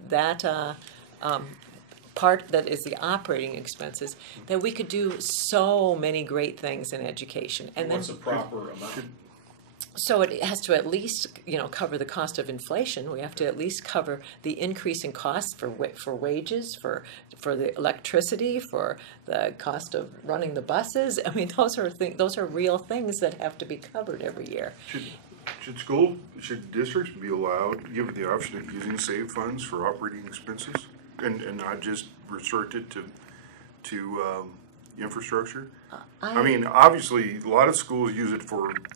part that is the operating expenses, that we could do so many great things in education. And what's a proper amount? So it has to at least, cover the cost of inflation. We have to at least cover the increase in costs for wages, for the electricity, for the cost of running the buses. I mean, those are real things that have to be covered every year. Should districts be allowed, given the option of using save funds for operating expenses and not just restricted to infrastructure? I mean, obviously, a lot of schools use it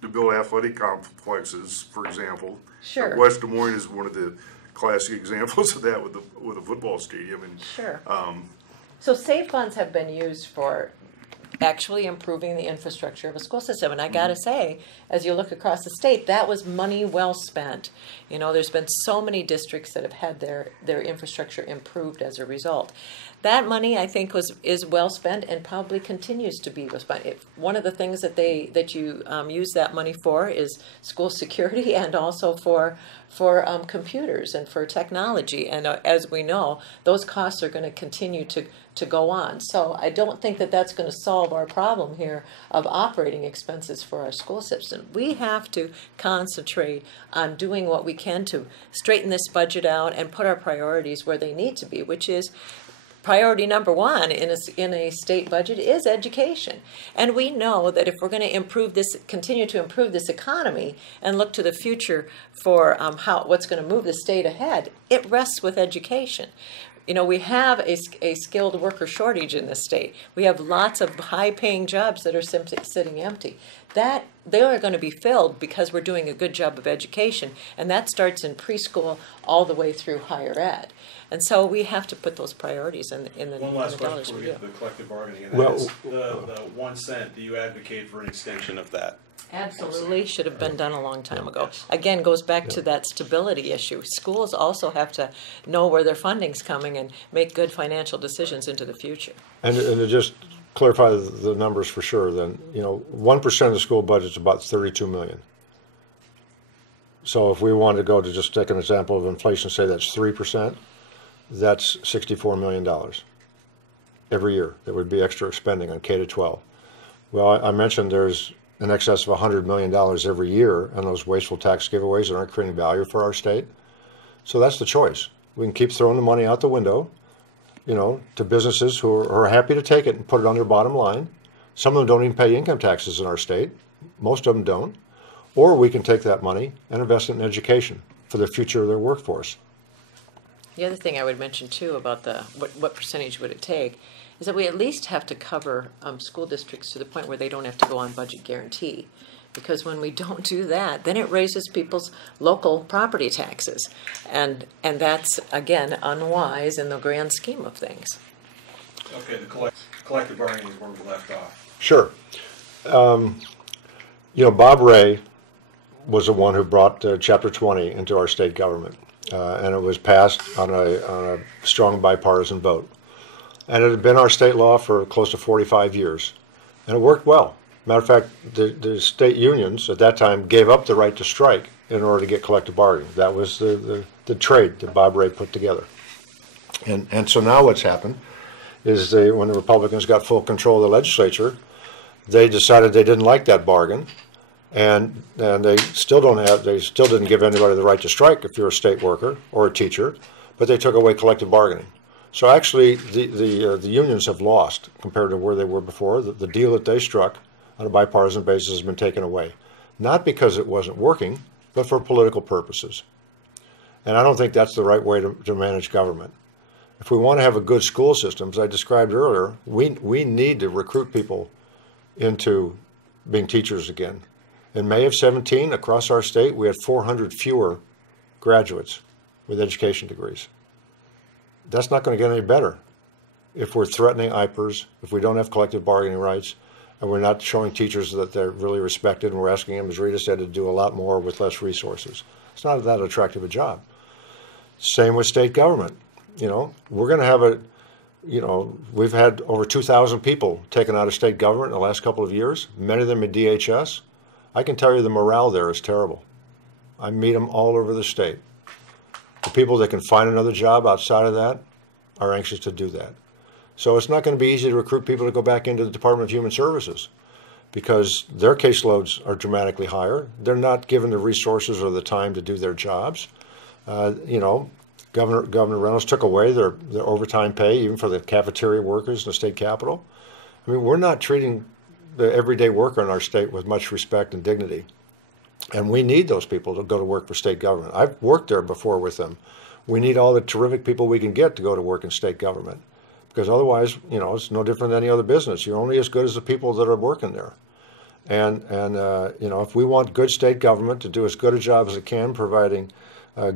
to build athletic complexes, for example. Sure. West Des Moines is one of the classic examples of that with a football stadium. And sure. So save funds have been used for actually improving the infrastructure of a school system. And I got to say, as you look across the state, that was money well spent. There's been so many districts that have had their infrastructure improved as a result. That money, I think, is well spent and probably continues to be well spent. One of the things that you use that money for is school security and also for computers and for technology. And as we know, those costs are going to continue to go on. So I don't think that that's going to solve our problem here of operating expenses for our school system. We have to concentrate on doing what we can to straighten this budget out and put our priorities where they need to be, which is priority number one in a state budget is education. And we know that if we're going to continue to improve this economy and look to the future for what's going to move the state ahead, it rests with education. We have a skilled worker shortage in this state. We have lots of high-paying jobs that are simply sitting empty. They are going to be filled because we're doing a good job of education, and that starts in preschool all the way through higher ed. And so we have to put those priorities in the One last question dollars before we we do. get to the collective bargaining, and that is the 1 cent. Do you advocate for an extension of that? Absolutely, should have been done a long time ago. Again, goes back to that stability issue. Schools also have to know where their funding's coming and make good financial decisions into the future. And to just clarify the numbers for sure, then 1% of the school budget is about $32 million. So if we wanted to go to just take an example of inflation, say that's 3%, that's $64 million every year that would be extra spending on K to 12. Well, I mentioned there's in excess of $100 million every year on those wasteful tax giveaways that aren't creating value for our state. So that's the choice. We can keep throwing the money out the window, to businesses who are happy to take it and put it on their bottom line. Some of them don't even pay income taxes in our state. Most of them don't. Or we can take that money and invest it in education for the future of their workforce. The other thing I would mention too about what percentage would it take is that we at least have to cover school districts to the point where they don't have to go on budget guarantee. Because when we don't do that, then it raises people's local property taxes. And that's, again, unwise in the grand scheme of things. Okay, the collective bargaining is where we left off. Sure. Bob Ray was the one who brought Chapter 20 into our state government. And it was passed on a strong bipartisan vote. And it had been our state law for close to 45 years. And it worked well. Matter of fact, the state unions at that time gave up the right to strike in order to get collective bargaining. That was the trade that Bob Ray put together. And so now what's happened is when the Republicans got full control of the legislature, they decided they didn't like that bargain. And they still didn't give anybody the right to strike if you're a state worker or a teacher, but they took away collective bargaining. So actually, the unions have lost compared to where they were before. The deal that they struck on a bipartisan basis has been taken away, not because it wasn't working, but for political purposes. And I don't think that's the right way to manage government. If we want to have a good school system, as I described earlier, we need to recruit people into being teachers again. In May of 17, across our state, we had 400 fewer graduates with education degrees. That's not going to get any better if we're threatening IPERS, if we don't have collective bargaining rights, and we're not showing teachers that they're really respected, and we're asking them, as Rita said, to do a lot more with less resources. It's not that attractive a job. Same with state government. We're going to have we've had over 2,000 people taken out of state government in the last couple of years, many of them in DHS. I can tell you the morale there is terrible. I meet them all over the state. The people that can find another job outside of that are anxious to do that. So it's not going to be easy to recruit people to go back into the Department of Human Services. because their caseloads are dramatically higher. They're not given the resources or the time to do their jobs. You know, Governor Reynolds took away their overtime pay, even for the cafeteria workers in the state capitol. I mean, we're not treating the everyday worker in our state with much respect and dignity. And we need those people to go to work for state government. I've worked there before with them. We need all the terrific people we can get to go to work in state government. Because otherwise, you know, it's no different than any other business. You're only as good as the people that are working there. And you know, if we want good state government to do as good a job as it can, providing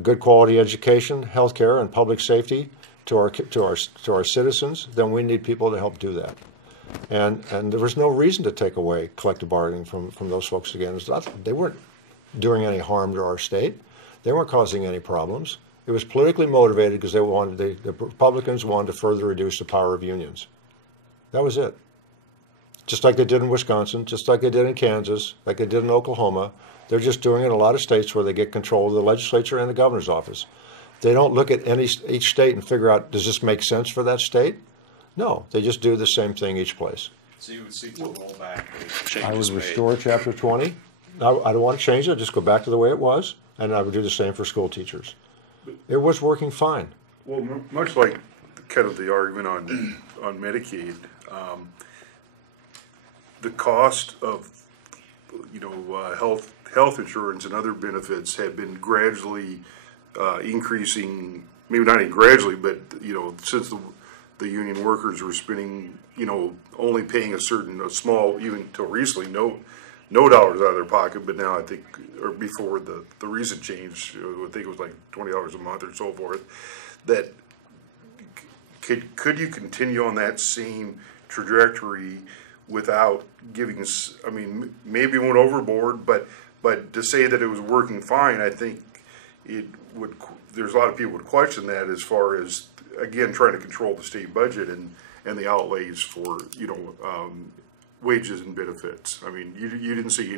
good quality education, health care, and public safety to our citizens, then we need people to help do that. And there was no reason to take away collective bargaining from those folks again. It's not, they weren't doing any harm to our state. They weren't causing any problems. It was politically motivated because the Republicans wanted to further reduce the power of unions. That was it. Just like they did in Wisconsin, just like they did in Kansas, like they did in Oklahoma. They're just doing it in a lot of states where they get control of the legislature and the governor's office. They don't look at each state and figure out, does this make sense for that state? No, they just do the same thing each place. So you would seek to roll back the changes I would made. restore Chapter 20. I don't want to change it. Just go back to the way it was, and I would do the same for school teachers. It was working fine. Well, much like kind of the argument on Medicaid, the cost of, you know, health insurance and other benefits have been gradually increasing. Maybe not even gradually, but you know, since the union workers were spending, you know, only paying a small, even until recently, no dollars out of their pocket. But now I think, or before the recent change, I think it was like $20 a month or so forth. That could you continue on that same trajectory without giving? I mean, maybe it went overboard, but to say that it was working fine, I think it would. There's a lot of people would question that as far as, again, trying to control the state budget and the outlays for, you know, wages and benefits. I mean, you didn't see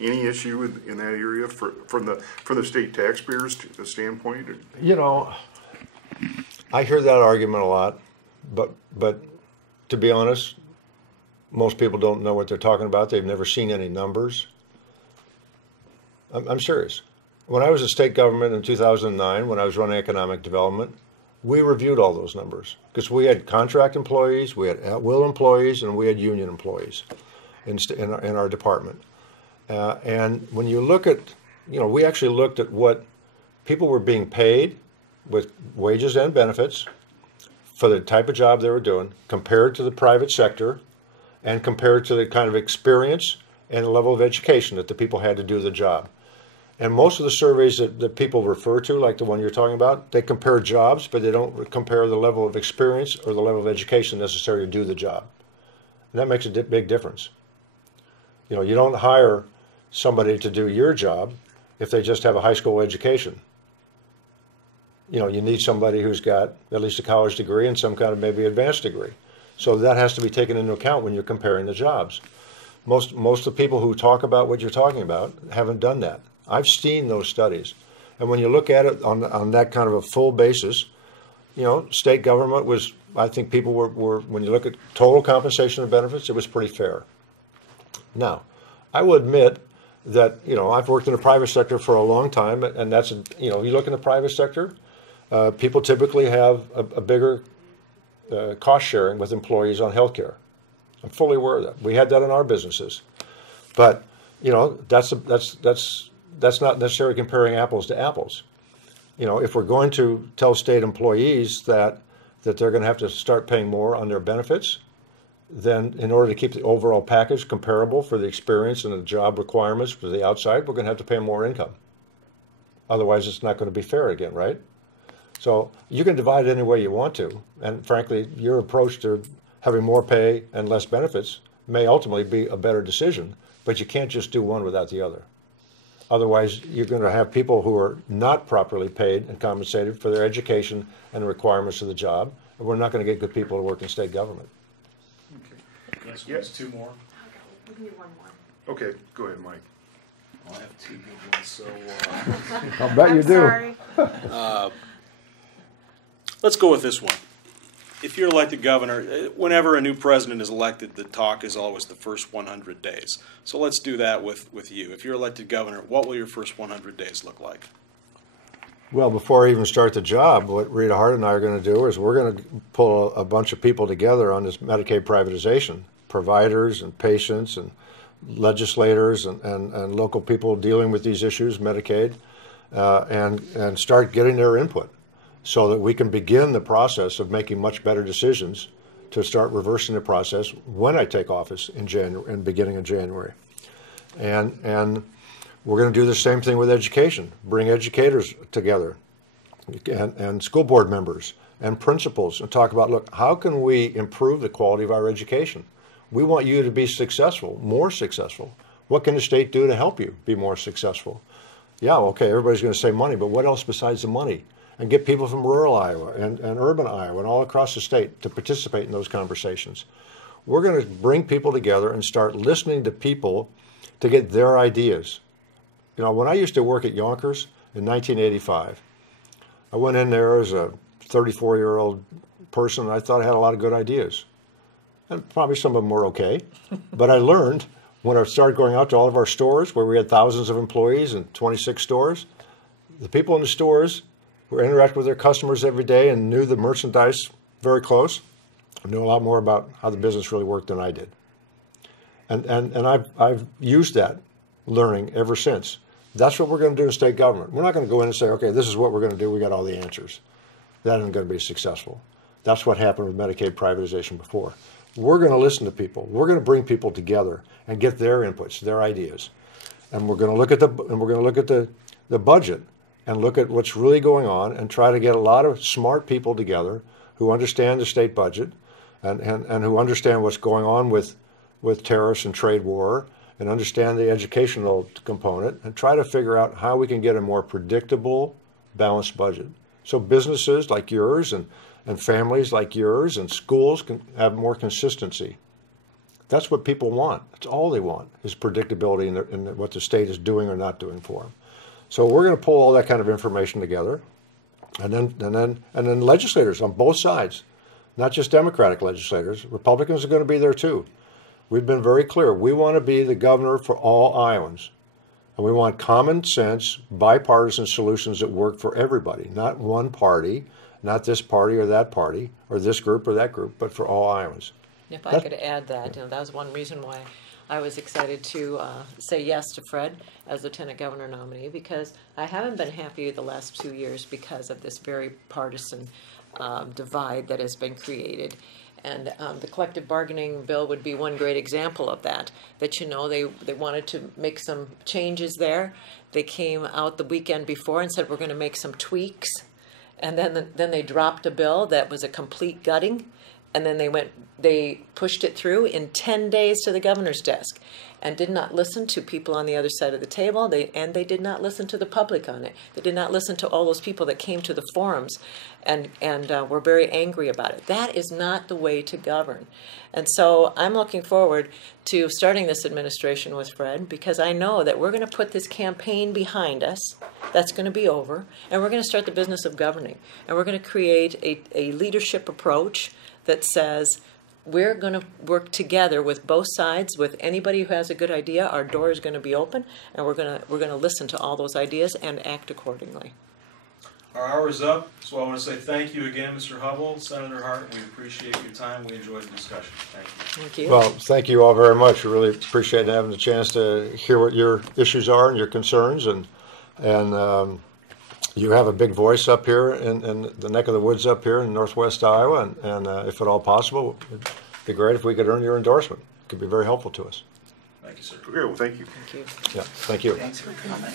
any issue in that area from the state taxpayers' standpoint. You know, I hear that argument a lot, but to be honest, most people don't know what they're talking about. They've never seen any numbers. I'm serious. When I was in state government in 2009, when I was running economic development, we reviewed all those numbers because we had contract employees, we had at-will employees, and we had union employees in our department. And when you look at, you know, we actually looked at what people were being paid with wages and benefits for the type of job they were doing compared to the private sector and compared to the kind of experience and the level of education that the people had to do the job. And most of the surveys that people refer to, like the one you're talking about, they compare jobs, but they don't compare the level of experience or the level of education necessary to do the job. And that makes a big difference. You know, you don't hire somebody to do your job if they just have a high school education. You know, you need somebody who's got at least a college degree and some kind of maybe advanced degree. So that has to be taken into account when you're comparing the jobs. Most of the people who talk about what you're talking about haven't done that. I've seen those studies. And when you look at it on that kind of a full basis, you know, state government was, I think people were when you look at total compensation and benefits, it was pretty fair. Now, I will admit that, you know, I've worked in the private sector for a long time, and that's, you know, you look in the private sector, people typically have a bigger cost sharing with employees on health care. I'm fully aware of that. We had that in our businesses. But, you know, that's not necessarily comparing apples to apples. You know, if we're going to tell state employees that they're going to have to start paying more on their benefits, then in order to keep the overall package comparable for the experience and the job requirements for the outside, we're going to have to pay more income. Otherwise, it's not going to be fair again, right? So you can divide it any way you want to. And frankly, your approach to having more pay and less benefits may ultimately be a better decision, but you can't just do one without the other. Otherwise, you're going to have people who are not properly paid and compensated for their education and the requirements of the job, and we're not going to get good people to work in state government. Okay. Next one's two more. We can do one more. Okay, go ahead, Mike. I have two good ones, so I'll bet you do. Sorry. let's go with this one. if you're elected governor, whenever a new president is elected, the talk is always the first 100 days. So let's do that with you. If you're elected governor, what will your first 100 days look like? Well, before I even start the job, what Rita Hart and I are going to do is we're going to pull a bunch of people together on this Medicaid privatization, providers and patients and legislators and local people dealing with these issues, Medicaid, and start getting their input so that we can begin the process of making much better decisions to start reversing the process when I take office in beginning of January. And we're going to do the same thing with education, bring educators together and school board members and principals and talk about, look, how can we improve the quality of our education? We want you to be successful, more successful. What can the state do to help you be more successful? Yeah, okay, everybody's going to say money, but what else besides the money? And get people from rural Iowa and urban Iowa and all across the state to participate in those conversations. We're going to bring people together and start listening to people to get their ideas. You know, when I used to work at Yonkers in 1985, I went in there as a 34-year-old person, and I thought I had a lot of good ideas. And probably some of them were okay. But I learned when I started going out to all of our stores where we had thousands of employees and 26 stores, the people in the stores who interacted with their customers every day and knew the merchandise very close, knew a lot more about how the business really worked than I did. And I've used that learning ever since. That's what we're going to do in state government. We're not going to go in and say, okay, this is what we're going to do. We got all the answers. That isn't going to be successful. That's what happened with Medicaid privatization before. We're going to listen to people. We're going to bring people together and get their inputs, their ideas. And we're going to look at the budget and look at what's really going on and try to get a lot of smart people together who understand the state budget and who understand what's going on with tariffs and trade war and understand the educational component and try to figure out how we can get a more predictable, balanced budget. So businesses like yours and families like yours and schools can have more consistency. That's what people want. That's all they want is predictability in what the state is doing or not doing for them. So we're going to pull all that kind of information together, and then legislators on both sides, not just Democratic legislators. Republicans are going to be there too. We've been very clear. We want to be the governor for all Iowans, and we want common sense, bipartisan solutions that work for everybody, not one party, not this party or that party, or this group or that group, but for all Iowans. If I could add that, that was one reason why I was excited to say yes to Fred as Lieutenant Governor nominee, because I haven't been happy the last 2 years because of this very partisan divide that has been created. And the collective bargaining bill would be one great example of that, you know, they wanted to make some changes there. They came out the weekend before and said, we're going to make some tweaks. And then they dropped a bill that was a complete gutting. And then they pushed it through in 10 days to the governor's desk and did not listen to people on the other side of the table. They did not listen to the public on it. They did not listen to all those people that came to the forums and were very angry about it. That is not the way to govern. And so I'm looking forward to starting this administration with Fred, because I know that we're going to put this campaign behind us. That's going to be over. And we're going to start the business of governing. And we're going to create a leadership approach that says we're going to work together with both sides. With anybody who has a good idea, our door is going to be open, and we're going to listen to all those ideas and act accordingly. Our hour is up, so I want to say thank you again, Mr. Hubbell, Senator Hart. We appreciate your time. We enjoyed the discussion. Thank you. Thank you. Well, thank you all very much. We really appreciate having the chance to hear what your issues are and your concerns, and you have a big voice up here in the neck of the woods up here in northwest Iowa, and if at all possible, it'd be great if we could earn your endorsement. It could be very helpful to us. Thank you, sir. Okay, well, thank you. Thank you. Yeah, thank you. Thanks for coming.